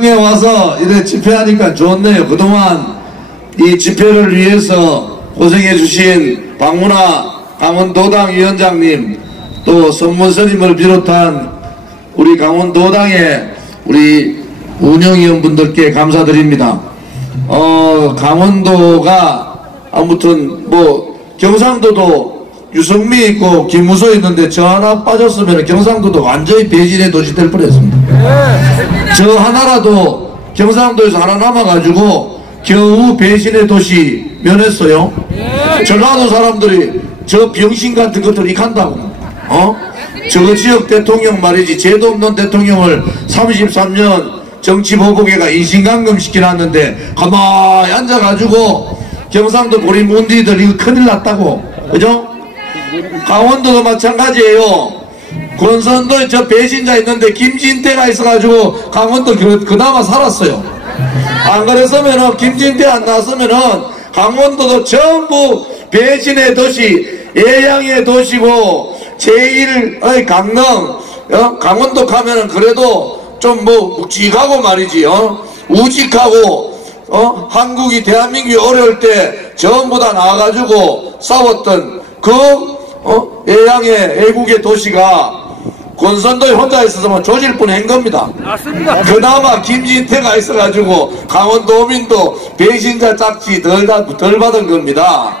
에 와서 이래 집회하니까 좋네요. 그동안 이 집회를 위해서 고생해 주신 박문화 강원도당 위원장님 또 선문스님을 비롯한 우리 강원도당의 우리 운영위원분들께 감사드립니다. 어, 강원도가 아무튼 뭐 경상도도 유성미 있고 김무소 있는데 저 하나 빠졌으면 경상도도 완전히 배신의 도시 될 뻔했습니다. 저 하나라도 경상도에서 하나 남아가지고 겨우 배신의 도시 면했어요. 전라도 사람들이 저 병신 같은 것들 익한다고. 어? 저 지역 대통령 말이지 죄도 없는 대통령을 33년 정치보복에가 인신강금 시켜놨는데 가만히 앉아가지고 경상도 보리문디들 이거 큰일 났다고. 그죠? 강원도도 마찬가지예요. 권선도에 저 배신자 있는데 김진태가 있어가지고 강원도 그, 그나마 살았어요. 안 그랬으면은 김진태 안 나왔으면은 강원도도 전부 배신의 도시, 예양의 도시고 제1의 강릉, 어? 강원도 가면은 그래도 좀 뭐 묵직하고 말이지, 어? 우직하고 어? 한국이 대한민국이 어려울 때 전부 다 나와가지고 싸웠던 그 어? 예양의 애국의 도시가 권선도에 혼자 있어서 조질 뻔한 겁니다. 맞습니다. 그나마 김진태가 있어가지고 강원도민도 배신자 짝지 덜, 받- 덜 받은 겁니다.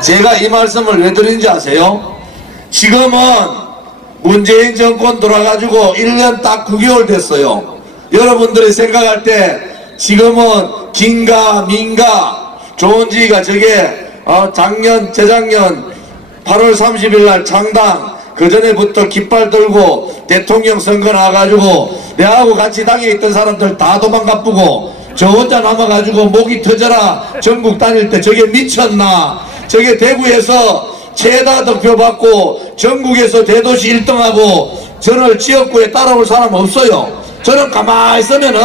제가 이 말씀을 왜 드린지 아세요? 지금은 문재인 정권 돌아가지고 1년 딱 9개월 됐어요. 여러분들이 생각할 때 지금은 긴가 민가 좋은지가 저게 어, 작년 재작년 8월 30일 날 창당 그 전에부터 깃발 들고 대통령 선거 나와가지고 내하고 같이 당에 있던 사람들 다 도망가쁘고 저 혼자 남아가지고 목이 터져라 전국 다닐 때 저게 미쳤나? 저게 대구에서 최다 득표 받고 전국에서 대도시 1등하고 저를 지역구에 따라올 사람 없어요. 저는 가만히 있으면은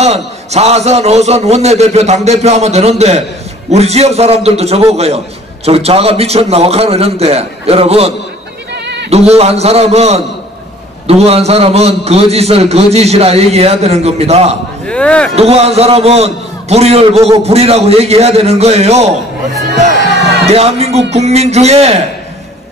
4선 5선 원내대표 당대표 하면 되는데 우리 지역 사람들도 저보고 가요. 저 자가 미쳤나? wak하노 이러는데 여러분 누구 한 사람은 누구 한 사람은 거짓을 거짓이라 얘기해야 되는 겁니다. 예. 누구 한 사람은 불의를 보고 불의라고 얘기해야 되는 거예요. 대한민국 국민 중에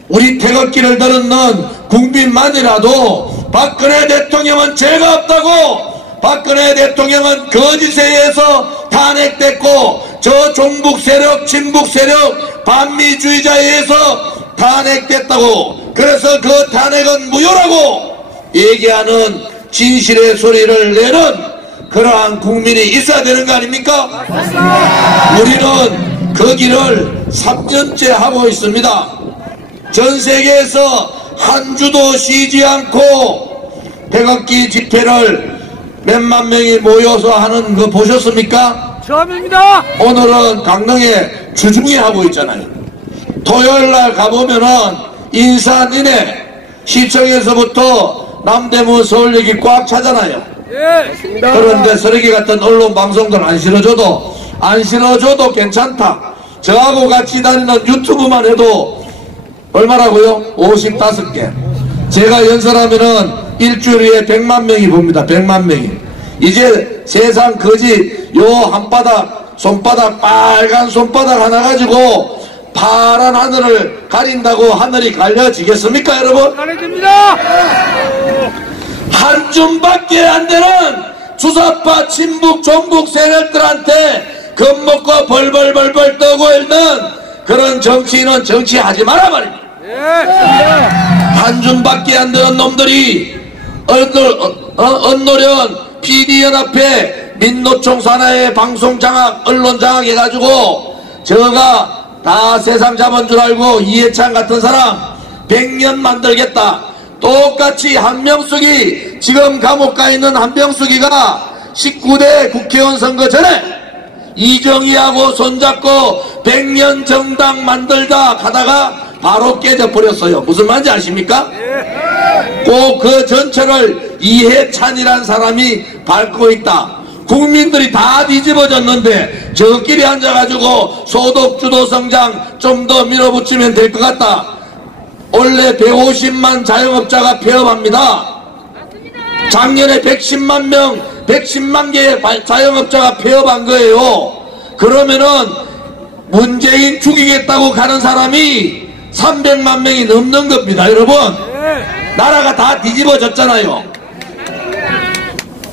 우리 태극기를 들었는 국민만이라도 박근혜 대통령은 죄가 없다고 박근혜 대통령은 거짓에 의해서 탄핵됐고 저 종북 세력, 친북 세력, 반미주의자에 의해서 탄핵됐다고 그래서 그 탄핵은 무효라고 얘기하는 진실의 소리를 내는 그러한 국민이 있어야 되는 거 아닙니까? 우리는 그 길을 3년째 하고 있습니다. 전 세계에서 한 주도 쉬지 않고 태극기 집회를 몇만 명이 모여서 하는 거 보셨습니까? 처음입니다. 오늘은 강릉에 주중에 하고 있잖아요. 토요일 날 가보면은 인산 이내 시청에서부터 남대문 서울역이 꽉 차잖아요. 예. 그런데 쓰레기 같은 언론 방송들 안 실어줘도 안 실어줘도 괜찮다. 저하고 같이 다니는 유튜브만 해도 얼마라고요? 55개. 제가 연설하면은 일주일에 100만 명이 봅니다. 100만 명이. 이제 세상 거지 요 한바닥 손바닥 빨간 손바닥 하나 가지고 파란 하늘을 가린다고 하늘이 갈려지겠습니까 여러분? 잘해줍니다. 한 줌밖에 안 되는 주사파 친북 종북 세력들한테 겁먹고 벌벌벌벌 떠고 있는 그런 정치인은 정치하지 마라 말입니다. 예. 한 줌밖에 안 되는 놈들이 얼굴 어, 어, 언노련 PD연합회 민노총 산하의 방송 장악 언론 장악 해가지고 저가 다 세상 잡은 줄 알고 이해찬 같은 사람 100년 만들겠다 똑같이 한명숙이 지금 감옥 가 있는 한명숙이가 19대 국회의원 선거 전에 이정희하고 손잡고 100년 정당 만들다 가다가 바로 깨져버렸어요. 무슨 말인지 아십니까? 꼭 그 전체를 이해찬이란 사람이 밟고 있다. 국민들이 다 뒤집어졌는데 저끼리 앉아가지고 소득 주도 성장 좀 더 밀어붙이면 될 것 같다. 원래 150만 자영업자가 폐업합니다. 작년에 110만 명 110만 개의 바- 자영업자가 폐업한 거예요. 그러면은 문재인 죽이겠다고 가는 사람이 300만 명이 넘는 겁니다, 여러분. 예. 나라가 다 뒤집어졌잖아요.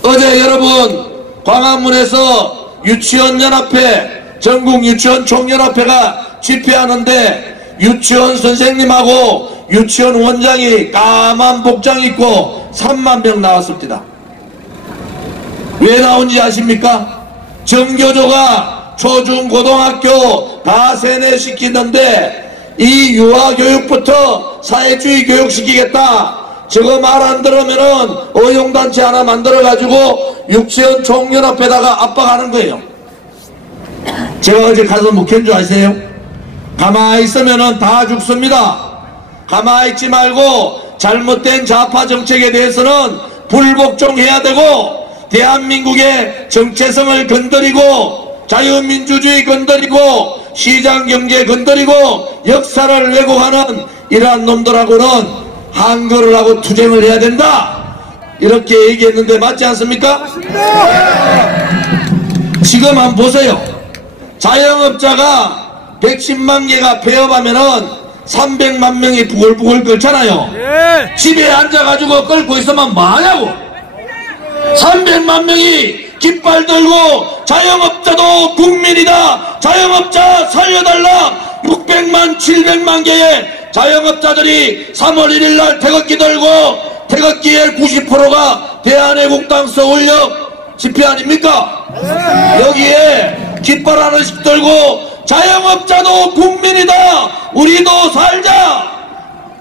어제 여러분 광화문에서 유치원 연합회 전국 유치원 총연합회가 집회하는데 유치원 선생님하고 유치원 원장이 까만 복장 입고 3만 명 나왔습니다. 왜 나온지 아십니까? 정교조가 초중 고등학교 다 세뇌시키는데 이 유아교육부터 사회주의 교육시키겠다. 저거 말 안 들으면은 어용단체 하나 만들어가지고 유치원 총연합에다가 압박하는 거예요. 제가 어제 가서 묵힌 줄 아세요? 가만히 있으면은 다 죽습니다. 가만히 있지 말고 잘못된 좌파 정책에 대해서는 불복종해야 되고 대한민국의 정체성을 건드리고 자유민주주의 건드리고 시장경제 건드리고 역사를 왜곡하는 이러한 놈들하고는 한거를 하고 투쟁을 해야 된다. 이렇게 얘기했는데 맞지 않습니까? 지금 한번 보세요. 자영업자가 110만 개가 폐업하면은 300만 명이 부글부글 끓잖아요. 예. 집에 앉아가지고 끓고 있으면 뭐하냐고 300만 명이 깃발 들고 자영업자도 국민이다 자영업자 살려달라 600만 700만 개의 자영업자들이 3월 1일 날 태극기 들고 태극기의 90%가 대한애국당 서울역 집회 아닙니까 여기에 깃발 하나씩 들고 자영업자도 국민이다 우리도 살자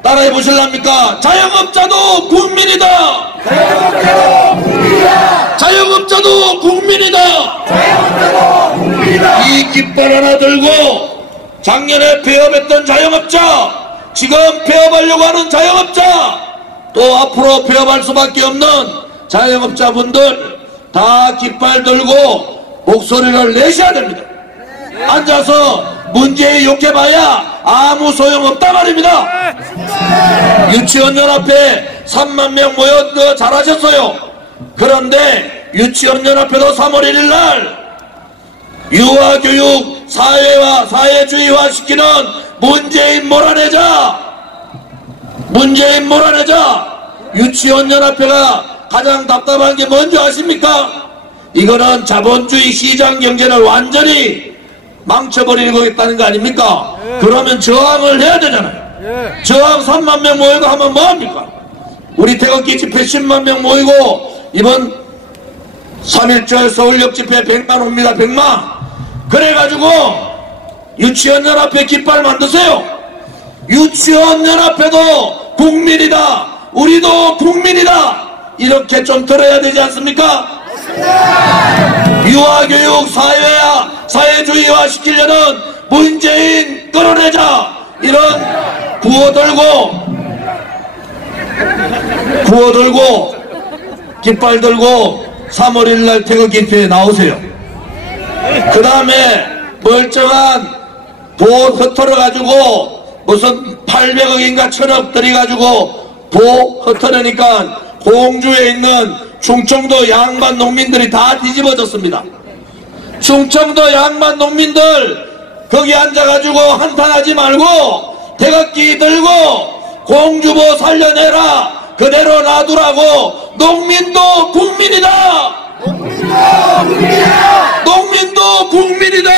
따라해 보실랍니까? 자영업자도 국민이다. 자영업자도 국민이다. 이 깃발 하나 들고 작년에 폐업했던 자영업자, 지금 폐업하려고 하는 자영업자, 또 앞으로 폐업할 수밖에 없는 자영업자분들 다 깃발 들고 목소리를 내셔야 됩니다. 앉아서 문제에 욕해봐야 아무 소용없다 말입니다. 유치원 연합회 3만 명 모였 거 잘하셨어요. 그런데 유치원 연합회도 3월 1일 날 유아교육 사회화 사회주의화 시키는 문재인 몰아내자 문재인 몰아내자 유치원 연합회가 가장 답답한 게 뭔지 아십니까? 이거는 자본주의 시장 경제를 완전히 망쳐버리고 있다는 거 아닙니까? 그러면 저항을 해야 되잖아요. 예. 저항 3만 명 모이고 하면 뭐합니까? 우리 태극기 집회 10만 명 모이고 이번 3.1절 서울역 집회 100만 옵니다 100만 그래가지고 유치원 연합회 깃발 만드세요. 유치원 연합회도 국민이다. 우리도 국민이다. 이렇게 좀 들어야 되지 않습니까? 유아교육 사회화 사회주의화 시키려는 문재인 끌어내자. 이런 구호 들고 구호 들고 깃발 들고 3월 1일 날 태극기 집회에 나오세요 그 다음에 멀쩡한 보 흩어져 가지고 무슨 800억인가 천억 들여가지고 보 흩어내니까 공주에 있는 충청도 양반 농민들이 다 뒤집어졌습니다. 충청도 양반 농민들 거기 앉아가지고 한탄하지 말고 태극기 들고 공주보 살려내라 그대로 놔두라고 농민도 국민이다.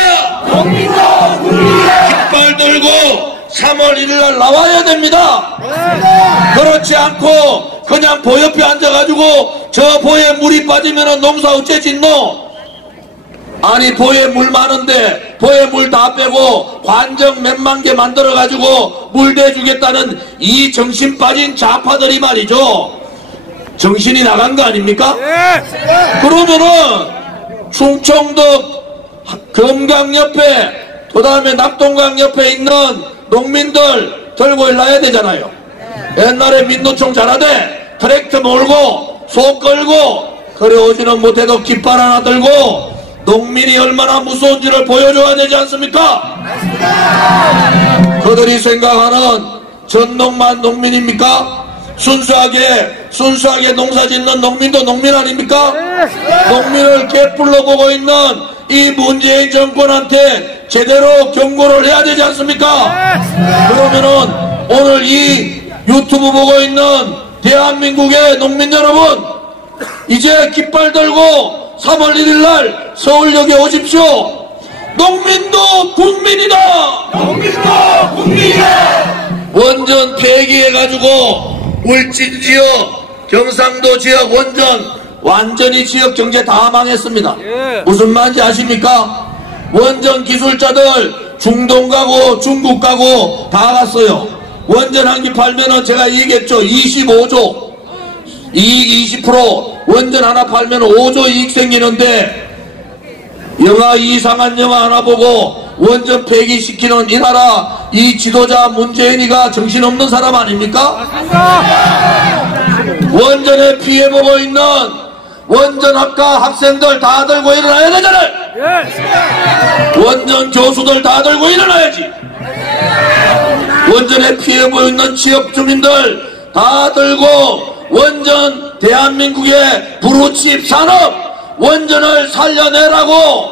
농민도 국민이다. 깃발 들고 3월 1일 날 나와야 됩니다. 그렇지 않고 그냥 보 옆에 앉아가지고 저 보에 물이 빠지면 농사 어째 짓노? 아니 보에 물 많은데 보에 물 다 빼고 관정 몇만 개 만들어 가지고 물 대주겠다는 이 정신 빠진 좌파들이 말이죠 정신이 나간 거 아닙니까? 예. 그러면은 충청도 금강 옆에 그 다음에 낙동강 옆에 있는 농민들 들고 일나야 되잖아요 옛날에 민노총 잘하대 트랙터 몰고 소 끌고 그래 오지는 못해도 깃발 하나 들고 농민이 얼마나 무서운지를 보여줘야 되지 않습니까? 그들이 생각하는 전농만 농민입니까? 순수하게 순수하게 농사 짓는 농민도 농민 아닙니까? 농민을 개뿔로 보고 있는 이 문재인 정권한테 제대로 경고를 해야 되지 않습니까? 그러면은 오늘 이 유튜브 보고 있는 대한민국의 농민 여러분 이제 깃발 들고 3월 1일 날 서울역에 오십시오. 농민도 국민이다. 농민도 국민이다. 원전 폐기해가지고 울진 지역, 경상도 지역 원전 완전히 지역 경제 다 망했습니다. 예. 무슨 말인지 아십니까? 원전 기술자들 중동 가고 중국 가고 다 갔어요. 원전 한기 팔면은 제가 얘기했죠. 25조. 이익 20% 원전 하나 팔면 5조 이익 생기는데 영화 이상한 영화 하나 보고 원전 폐기시키는 이 나라 이 지도자 문재인이가 정신없는 사람 아닙니까? 원전에 피해보고 있는 원전 학과 학생들 다 들고 일어나야 되잖아요 예. 원전 교수들 다 들고 일어나야지 원전에 피해보고 있는 지역 주민들 다 들고 원전 대한민국의 브루칩 산업 원전을 살려내라고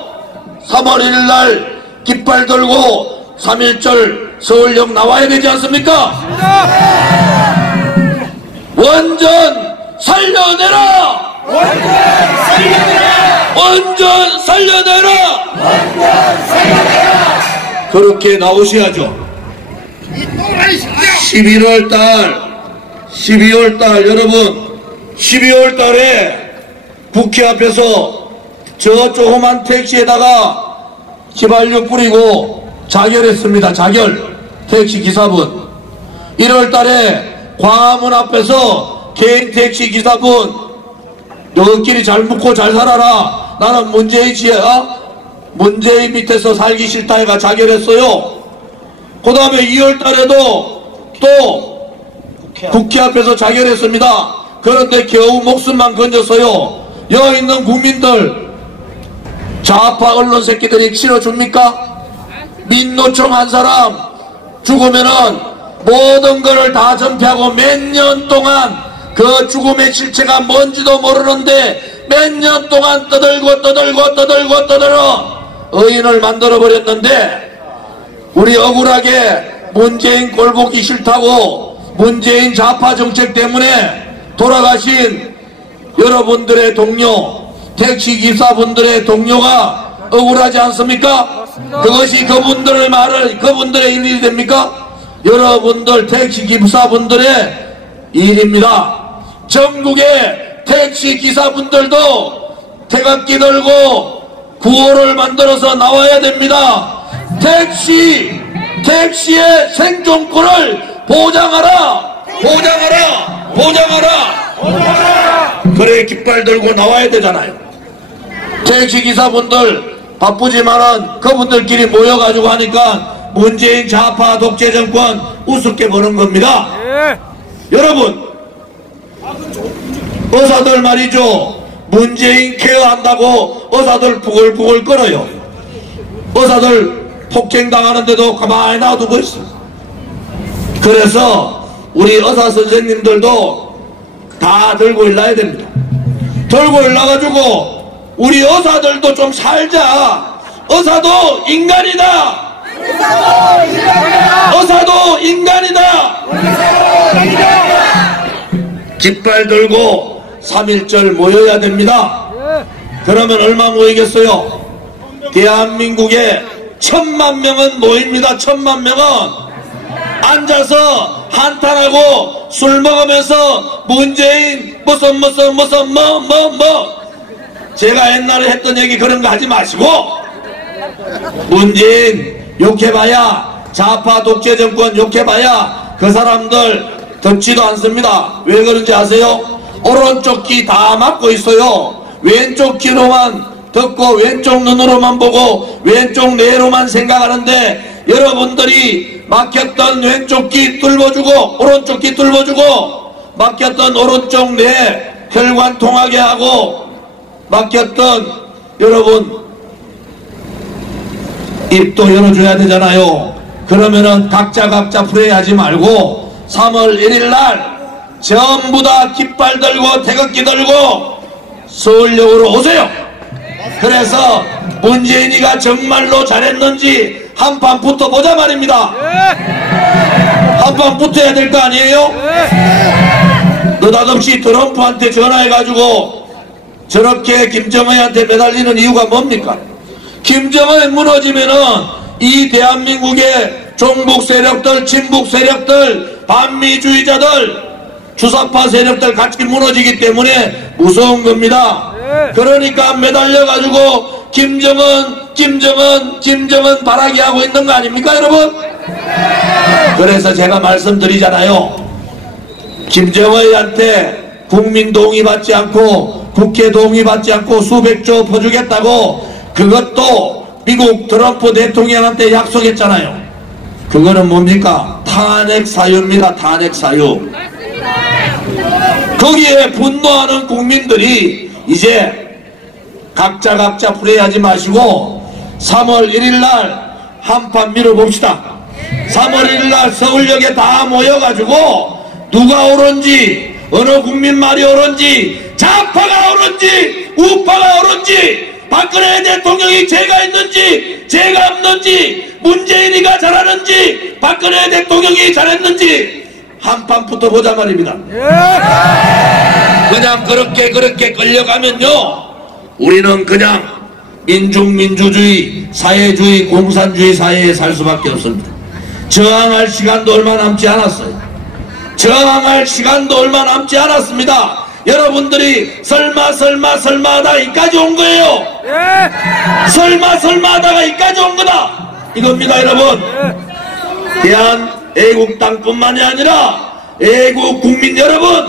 3월 1일 날 깃발 들고 3.1절 서울역 나와야 되지 않습니까? 원전 살려내라! 원전 살려내라! 그렇게 나오셔야죠. 11월 달, 12월 달, 여러분, 12월 달에 국회 앞에서 저 조그만 택시에다가 휘발유 뿌리고 자결했습니다. 자결. 택시 기사분. 1월 달에 광화문 앞에서 개인 택시 기사분 너희끼리 잘 묵고 잘 살아라. 나는 문재인 씨야. 문재인 밑에서 살기 싫다 해가 자결했어요. 그 다음에 2월 달에도 또 국회 앞에서 자결했습니다. 그런데 겨우 목숨만 건졌어요. 여기 있는 국민들 좌파 언론 새끼들이 치러줍니까? 민노총 한 사람 죽으면은 모든 것을 다 전폐하고 몇 년 동안 그 죽음의 실체가 뭔지도 모르는데 몇 년 동안 떠들고 떠들고 떠들고 떠들어 의인을 만들어 버렸는데 우리 억울하게 문재인 꼴보기 싫다고 문재인 좌파 정책 때문에 돌아가신 여러분들의 동료 택시 기사분들의 동료가 억울하지 않습니까? 그것이 그분들의 말을 그분들의 일이 됩니까? 여러분들 택시 기사분들의 일입니다. 전국의 택시 기사분들도 태극기 들고 구호를 만들어서 나와야 됩니다. 택시 택시의 생존권을 보장하라 보장하라 보장하라 그래 깃발 들고 나와야 되잖아요. 택시 기사분들 바쁘지만은 그분들끼리 모여가지고 하니까 문재인 좌파 독재 정권 우습게 보는 겁니다. 예. 여러분 의사들 말이죠. 문재인 케어한다고 의사들 부글부글 끓어요. 의사들 폭행당하는데도 가만히 놔두고 있어 그래서 우리 의사 선생님들도 다 들고 일나야 됩니다 들고 일나가지고 우리 의사들도 좀 살자 의사도 인간이다 의사도 인간이다 깃발 들고 3.1절 모여야 됩니다 예. 그러면 얼마 모이겠어요? 대한민국에 천만 명은 모입니다. 천만 명은 앉아서 한탄하고 술 먹으면서 문재인 무슨 무슨 무슨 뭐뭐 뭐 제가 옛날에 했던 얘기 그런 거 하지 마시고 문재인 욕해봐야 좌파 독재 정권 욕해봐야 그 사람들 듣지도 않습니다. 왜 그런지 아세요? 오른쪽 귀 다 막고 있어요. 왼쪽 귀로만 듣고 왼쪽 눈으로만 보고 왼쪽 뇌로만 생각하는데 여러분들이 막혔던 왼쪽 귀 뚫어주고 오른쪽 귀 뚫어주고 막혔던 오른쪽 뇌 혈관 통하게 하고 막혔던 여러분 입도 열어줘야 되잖아요. 그러면은 각자 각자 프레이하지 말고 3월 1일 날 전부 다 깃발 들고 태극기 들고 서울역으로 오세요. 그래서 문재인이가 정말로 잘했는지 한판 붙어보자 말입니다. 한판 붙어야 될 거 아니에요? 느닷없이 트럼프한테 전화해가지고 저렇게 김정은한테 매달리는 이유가 뭡니까? 김정은 무너지면은 이 대한민국의 종북 세력들, 친북 세력들, 반미주의자들, 주사파 세력들 같이 무너지기 때문에 무서운 겁니다. 그러니까 매달려가지고 김정은, 김정은, 김정은 바라기 하고 있는 거 아닙니까, 여러분? 그래서 제가 말씀드리잖아요. 김정은한테 국민 동의 받지 않고 국회 동의 받지 않고 수백 조 퍼주겠다고 그것도 미국 트럼프 대통령한테 약속했잖아요. 그거는 뭡니까? 탄핵 사유입니다. 탄핵 사유. 거기에 분노하는 국민들이 이제 각자 각자 플레이하지 마시고 3월 1일 날 한판 밀어봅시다. 3월 1일 날 서울역에 다 모여가지고 누가 옳은지 어느 국민 말이 옳은지 좌파가 옳은지 우파가 옳은지 박근혜 대통령이 죄가 있는지 죄가 없는지 문재인이가 잘하는지 박근혜 대통령이 잘했는지 한판 붙어보자 말입니다. 그냥 그렇게 그렇게 끌려가면요 우리는 그냥 민중민주주의 사회주의 공산주의 사회에 살 수밖에 없습니다. 저항할 시간도 얼마 남지 않았어요. 저항할 시간도 얼마 남지 않았습니다. 여러분들이 설마 설마 설마 하다가 이까지 온 거예요. 설마 설마 하다가 이까지 온 거다. 이겁니다 여러분. 대한 애국당뿐만이 아니라 애국 국민 여러분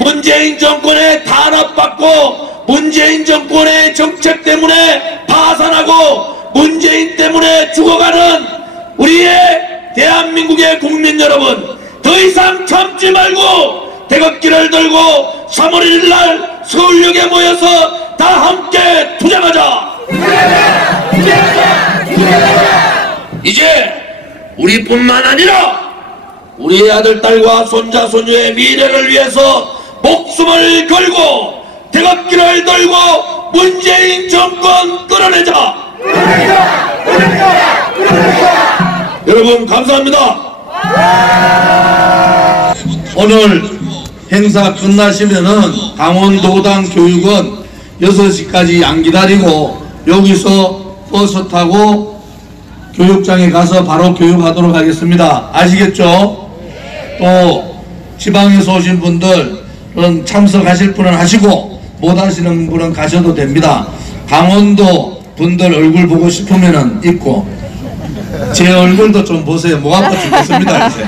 문재인 정권에 탄압받고 문재인 정권의 정책 때문에 파산하고 문재인 때문에 죽어가는 우리의 대한민국의 국민 여러분 더 이상 참지 말고 태극기를 들고 3월 1일 날 서울역에 모여서 다 함께 투쟁하자. 이제 우리뿐만 아니라 우리의 아들, 딸과 손자, 손녀의 미래를 위해서 목숨을 걸고 태극기를 들고 문재인 정권 끌어내자. 여러분 감사합니다. 오늘 행사 끝나시면은 강원도당 교육은 6시까지 안 기다리고 여기서 버스 타고 교육장에 가서 바로 교육하도록 하겠습니다. 아시겠죠? 또 지방에서 오신 분들은 참석하실 분은 하시고 못 하시는 분은 가셔도 됩니다. 강원도 분들 얼굴 보고 싶으면은 있고 제 얼굴도 좀 보세요. 목 아파 죽겠습니다. 이제.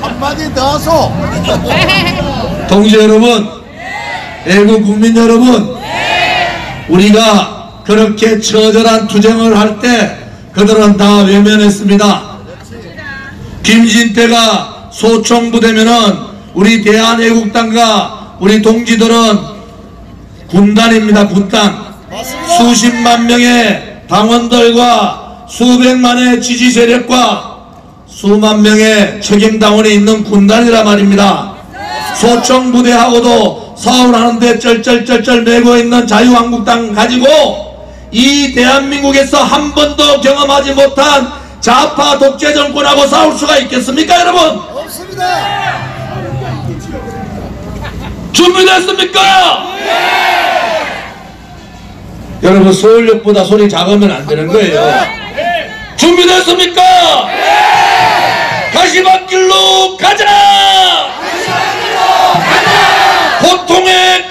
한마디 더 하소. 동지 여러분, 애국 국민 여러분, 우리가 그렇게 처절한 투쟁을 할 때 그들은 다 외면했습니다. 김진태가 소총부되면은 우리 대한애국당과 우리 동지들은 군단입니다. 군단. 수십만 명의 당원들과 수백만의 지지 세력과 수만 명의 책임 당원이 있는 군단이라 말입니다. 소총부대하고도 싸움하는데 쩔쩔쩔쩔 매고 있는 자유한국당 가지고 이 대한민국에서 한 번도 경험하지 못한 좌파 독재 정권하고 싸울 수가 있겠습니까 여러분? 없습니다. 준비됐습니까? 여러분 서울역보다 소리 작으면 안 되는 거예요. 준비됐습니까? 네! 가시밭길로 가자! 가시밭길로 가자! 보통의